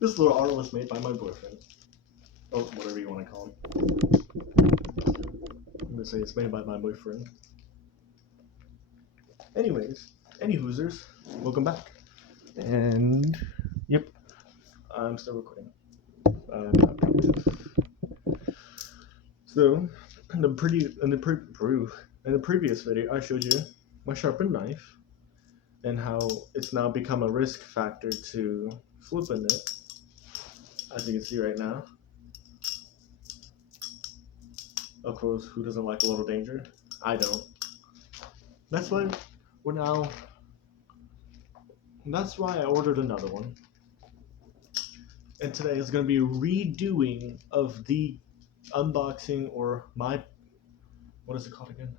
This little art was made by my boyfriend. Oh, whatever you want to call him. I'm gonna say it's made by my boyfriend. Anyways, any hoosers, welcome back. And yep, I'm still recording. So, in the previous video, I showed you my sharpened knife and how it's now become a risk factor to flipping it. As you can see right now. Of course, who doesn't like a little danger? I don't. That's why that's why I ordered another one. And today is going to be a redoing of the unboxing, or what is it called again?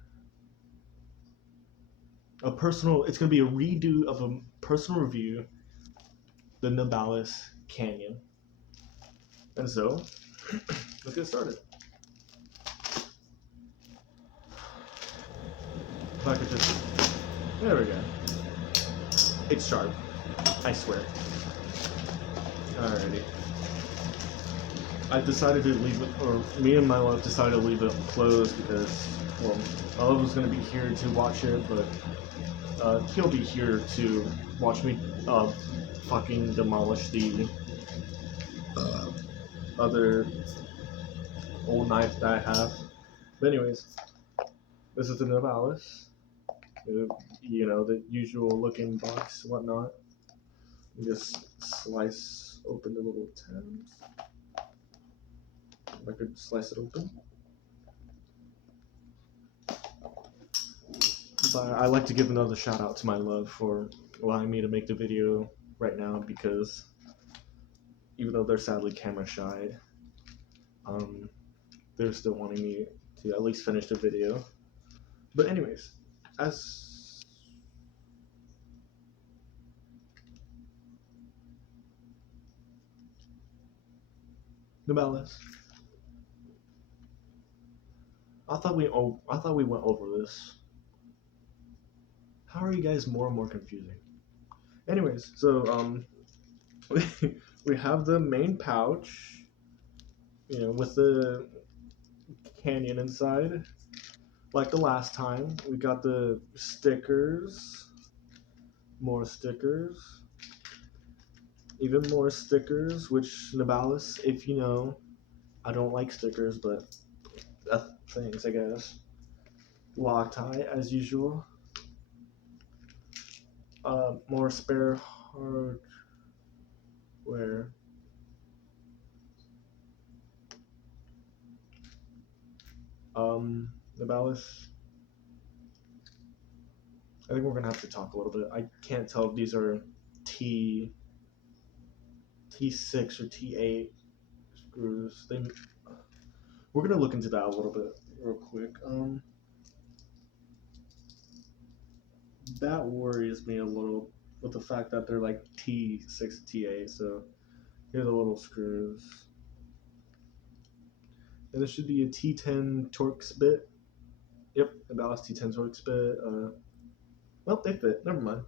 It's going to be a redo of a personal review, the Nabalis Canyon. And so, let's get started. If I could just, there we go. It's sharp, I swear. Alrighty. I decided to leave it, or me and my love decided to leave it closed because, well, my love was going to be here to watch it, but he'll be here to watch me fucking demolish the other old knife that I have. But anyways, this is the Nabalis. You know, the usual looking box, whatnot. You just slice open the little tabs. If I could slice it open. But I like to give another shout out to my love for allowing me to make the video right now, because even though they're sadly camera shy, they're still wanting me to at least finish the video. But anyways, as Nabalis, I thought we went over this. How are you guys more and more confusing? Anyways, so we have the main pouch, you know, with the canyon inside. Like the last time, we got the stickers, more stickers, even more stickers, which Nabalis, if you know, I don't like stickers, but that's things, I guess. Loctite, as usual. More spare hardware. Nabalis. I think we're gonna have to talk a little bit. I can't tell if these are T6 or T8 screws. We're gonna look into that a little bit real quick. That worries me a little with the fact that they're like T6, T8. So here are the little screws. And this should be a T10 Torx bit. Yep, the Nabalis T10 Torx bit. Well, they fit. Never mind.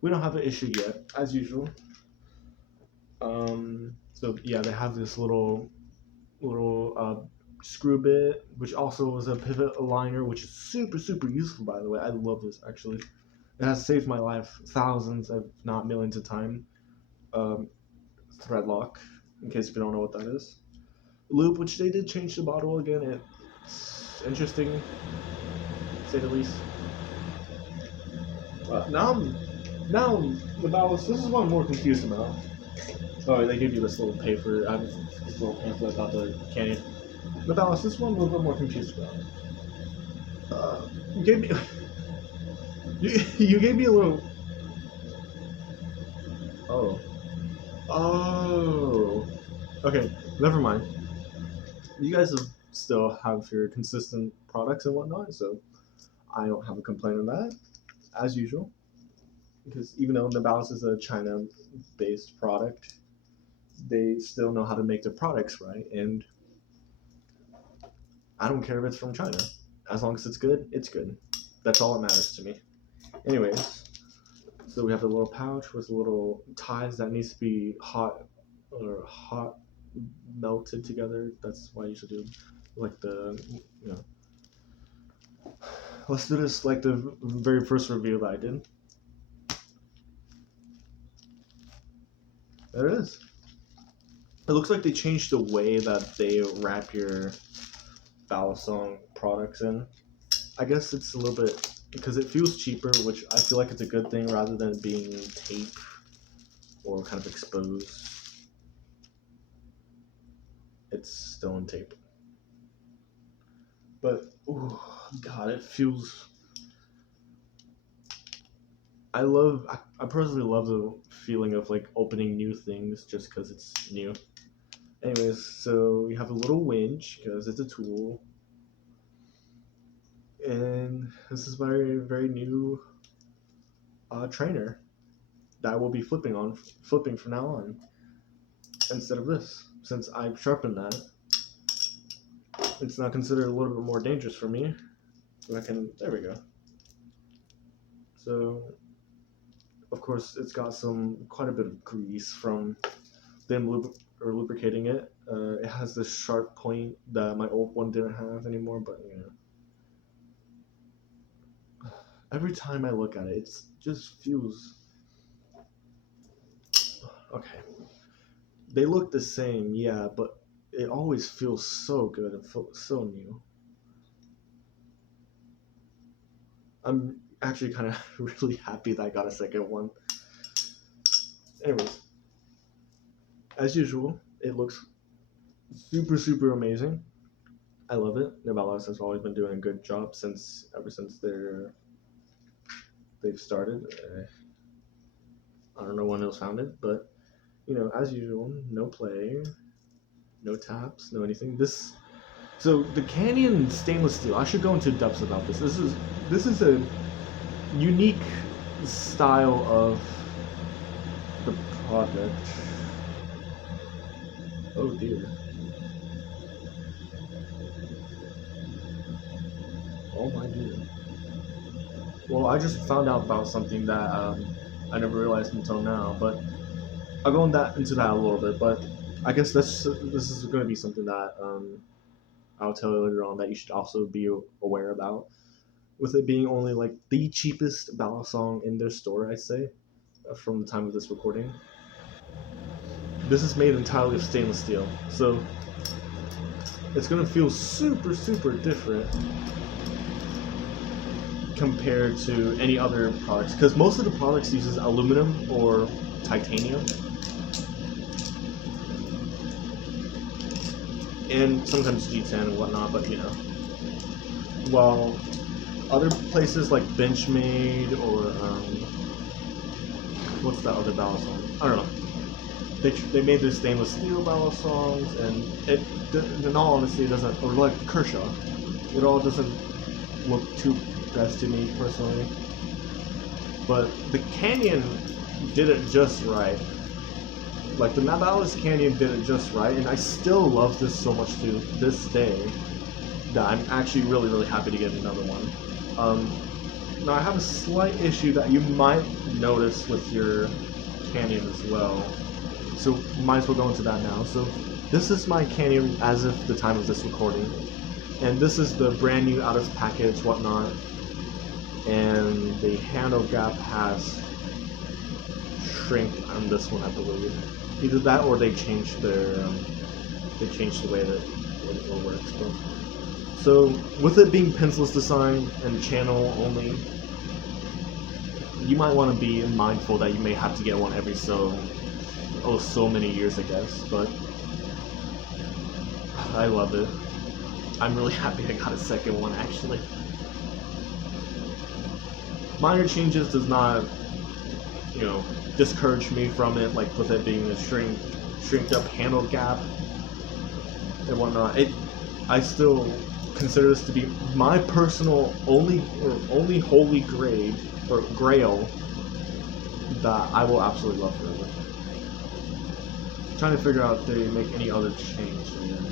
We don't have an issue yet, as usual. So yeah, they have this little screw bit, which also was a pivot aligner, which is super useful, by the way. I love this, actually. It has saved my life thousands, if not millions of times. Thread lock, in case you don't know what that is. Loop, which they did change the bottle again. It's interesting, to say the least. Now, Nabalis, this is what I'm more confused about. Oh, they give you this little paper. This little pamphlet about the canyon. Nabalis, this is what I'm a little bit more confused about. You gave me, you gave me a little. Oh. Okay, never mind. You guys still have your consistent products and whatnot, so I don't have a complaint on that, as usual. Because even though Nabalis is a China-based product, they still know how to make their products right, and I don't care if it's from China. As long as it's good, it's good. That's all that matters to me. Anyways, So we have a little pouch with little ties that needs to be hot melted together. That's why you should do like the you know. Let's do this like the very first review that I did. There it is. It looks like they changed the way that they wrap your balisong products in. I guess it's a little bit because it feels cheaper, which I feel like it's a good thing rather than being tape or kind of exposed. It's still in tape. But, oh god, it feels... I personally love the feeling of like opening new things just because it's new. Anyways, so we have a little winch because it's a tool. And this is my very new trainer that I will be flipping from now on instead of this. Since I've sharpened that, it's now considered a little bit more dangerous for me. So there we go. So, of course, it's got quite a bit of grease from them lubricating it. It has this sharp point that my old one didn't have anymore, but you know. Every time I look at it, it just feels... Okay. They look the same, yeah, but it always feels so good and so new. I'm actually kind of really happy that I got a second one. Anyways, as usual, it looks super amazing. I love it. Nabalis has always been doing a good job ever since they've started. I don't know when it was founded, but you know, as usual, no play, no taps, no anything. So the Canyon stainless steel. I should go into depths about this. This is a unique style of the product. Oh dear. Oh my dear. Well, I just found out about something that I never realized until now, but I'll go into that a little bit. But I guess this is going to be something that I'll tell you later on that you should also be aware about. With it being only like the cheapest balisong in their store, I'd say, from the time of this recording. This is made entirely of stainless steel, so it's going to feel super different compared to any other products, because most of the products uses aluminum or titanium, and sometimes G10 and whatnot, but you know, while other places like Benchmade or what's that other balisong? I don't know. They made their stainless steel balisongs, and it, in all honesty, it doesn't, or like Kershaw, it all doesn't look too best to me personally. But the Canyon did it just right. Like the Nabalis Canyon did it just right, and I still love this so much to this day that I'm actually really happy to get another one. Now I have a slight issue that you might notice with your Canyon as well, so might as well go into that now. So this is my Canyon as of the time of this recording, and this is the brand new out of package whatnot, and the handle gap has shrink on this one, I believe. Either that or they changed the way that it works. But so with it being pinceless design and channel only, you might want to be mindful that you may have to get one every so many years, I guess. But I love it. I'm really happy I got a second one, actually. Minor changes does not, you know, discourage me from it, like with it being a shrinked up handle gap and whatnot. I still consider this to be my personal only holy grail that I will absolutely love forever. I'm trying to figure out if they make any other change in this.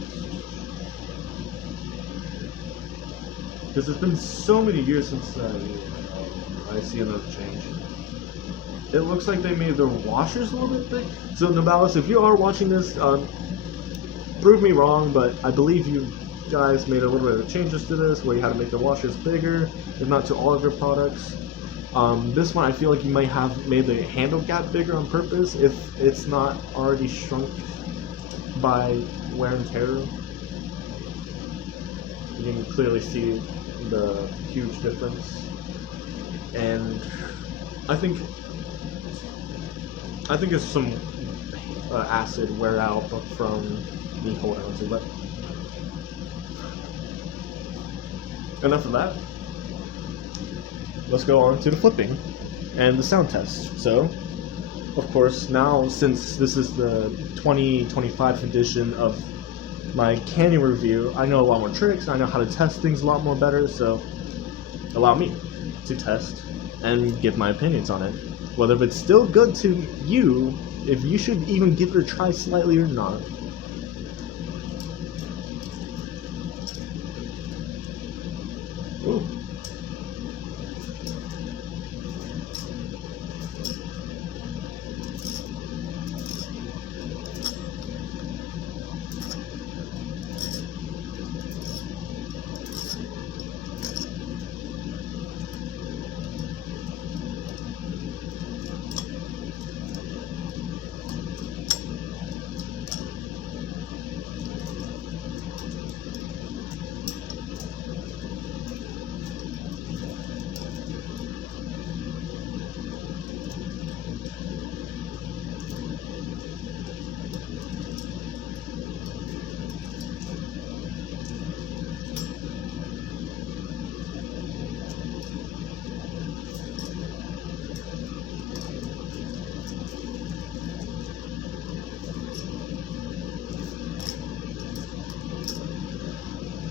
Because it's been so many years since I see another change. it looks like they made their washers a little bit big. So Nabalis, if you are watching this, prove me wrong, but I believe you guys made a little bit of changes to this where you had to make the washers bigger, if not to all of your products. This one I feel like you might have made the handle gap bigger on purpose if it's not already shrunk by wear and tear. You can clearly see the huge difference, and I think it's some acid wear out from me holding on to, but enough of that. Let's go on to the flipping and the sound test. So, of course, now since this is the 2025 edition of my canyon review, I know a lot more tricks, I know how to test things a lot more better, so allow me to test and give my opinions on it. Whether it's still good to you, if you should even give it a try slightly or not. Ooh.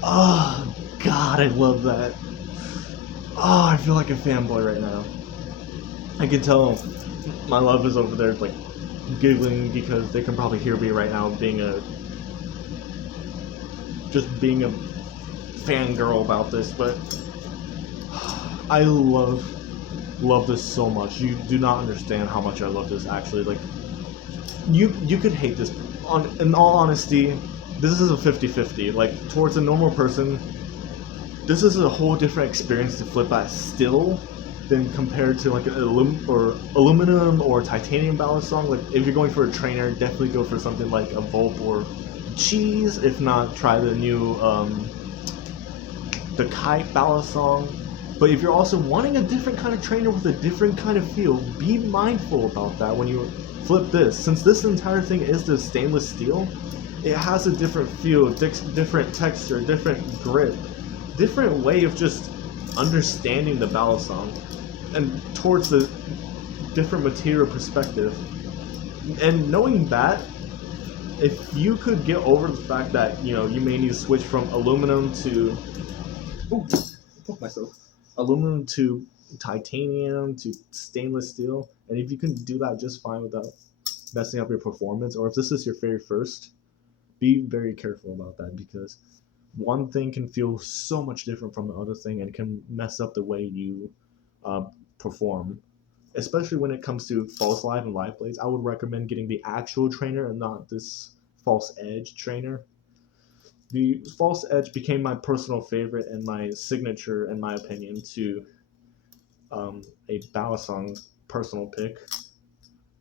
Oh, God, I love that. Oh, I feel like a fanboy right now. I can tell my love is over there, like, giggling because they can probably hear me right now being a fangirl about this, but I love this so much. You do not understand how much I love this, actually. Like, you could hate this. In all honesty, this is a 50-50. Like, towards a normal person, this is a whole different experience to flip at still than compared to like an aluminum or titanium balisong. Like, if you're going for a trainer, definitely go for something like a Volp or Cheese. If not, try the new the Kite balisong. But if you're also wanting a different kind of trainer with a different kind of feel, be mindful about that when you flip this. Since this entire thing is the stainless steel, it has a different feel, different texture, different grip, different way of just understanding the balisong, and towards the different material perspective. And knowing that, if you could get over the fact that, you know, you may need to switch from aluminum to aluminum to titanium to stainless steel, and if you can do that just fine without messing up your performance, or if this is your very first, be very careful about that, because one thing can feel so much different from the other thing and can mess up the way you perform. Especially when it comes to false live and live blades, I would recommend getting the actual trainer and not this false edge trainer. The false edge became my personal favorite and my signature, in my opinion, to a balisong personal pick,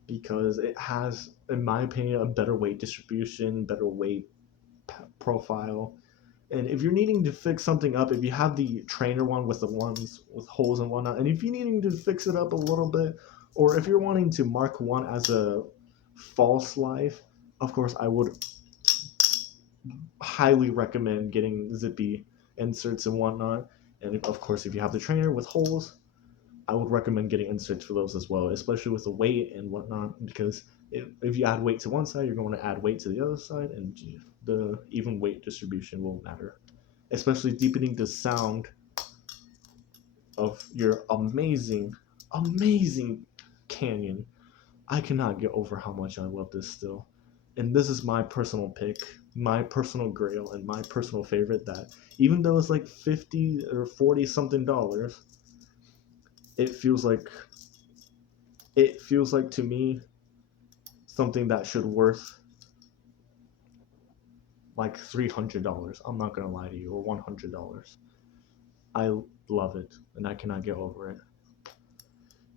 because it has, in my opinion, a better weight distribution, better weight profile. And if you're needing to fix something up, if you have the trainer one with the ones with holes and whatnot, and if you're needing to fix it up a little bit, or if you're wanting to mark one as a false life, of course I would highly recommend getting zippy inserts and whatnot. And of course, if you have the trainer with holes, I would recommend getting inserts for those as well, especially with the weight and whatnot, because if you add weight to one side, you're going to add weight to the other side, and the even weight distribution will matter, especially deepening the sound of your amazing canyon. I cannot get over how much I love this still. And this is my personal pick, my personal grail, and my personal favorite, that even though it's like 50 or 40 something dollars, it feels like it feels like to me something that should worth like $300. I'm not gonna lie to you, or $100. I love it, and I cannot get over it.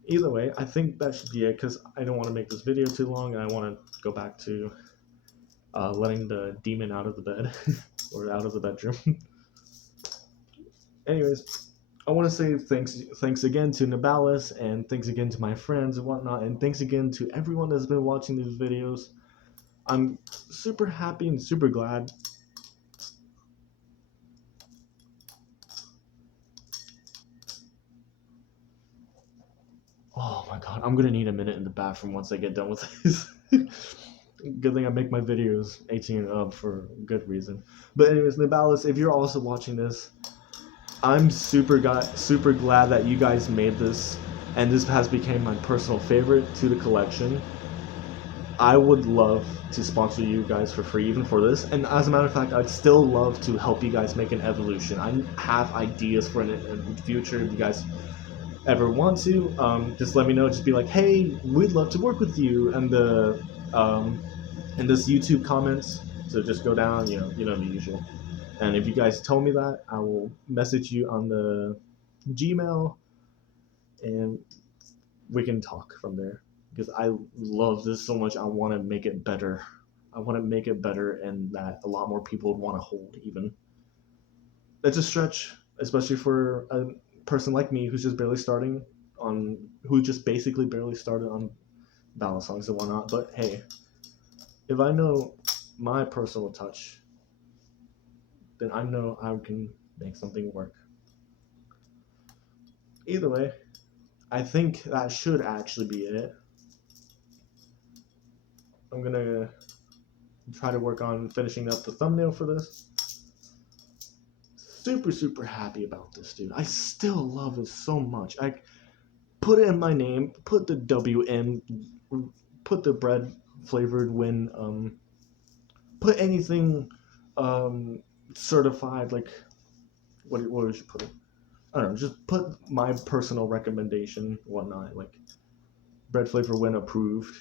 Either way, I think that should be it because I don't want to make this video too long, and I want to go back to letting the demon out of the bed or out of the bedroom. Anyways, I want to say thanks again to Nabalis, and thanks again to my friends and whatnot, and thanks again to everyone that's been watching these videos. I'm super happy and super glad. Oh my god, I'm gonna need a minute in the bathroom once I get done with this. Good thing I make my videos 18 and up for good reason. But anyways, Nabalis, if you're also watching this, I'm super glad that you guys made this, and this has become my personal favorite to the collection. I would love to sponsor you guys for free, even for this. And as a matter of fact, I'd still love to help you guys make an evolution. I have ideas for in the future. If you guys ever want to, just let me know. Just be like, hey, we'd love to work with you. And the in this YouTube comments, so just go down, you know the usual. And if you guys tell me that, I will message you on the Gmail, and we can talk from there. Because I love this so much, I want to make it better. I want to make it better, and that a lot more people would want to hold. Even it's a stretch, especially for a person like me who's just barely starting on, who just basically barely started on balisongs and whatnot. But hey, if I know my personal touch, then I know I can make something work. Either way, I think that should actually be it. I'm gonna try to work on finishing up the thumbnail for this. Super happy about this, dude. I still love it so much. I put it in my name, put the WM, put the bread flavored win, put anything certified, like what would you put it? I don't know, just put my personal recommendation, whatnot, like bread flavor when approved.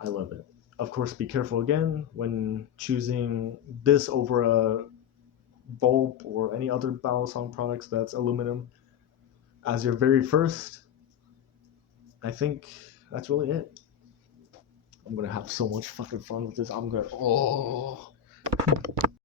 I love it. Of course, be careful again when choosing this over a bulb or any other balisong products that's aluminum as your very first. I think that's really it. I'm gonna have so much fucking fun with this. I'm gonna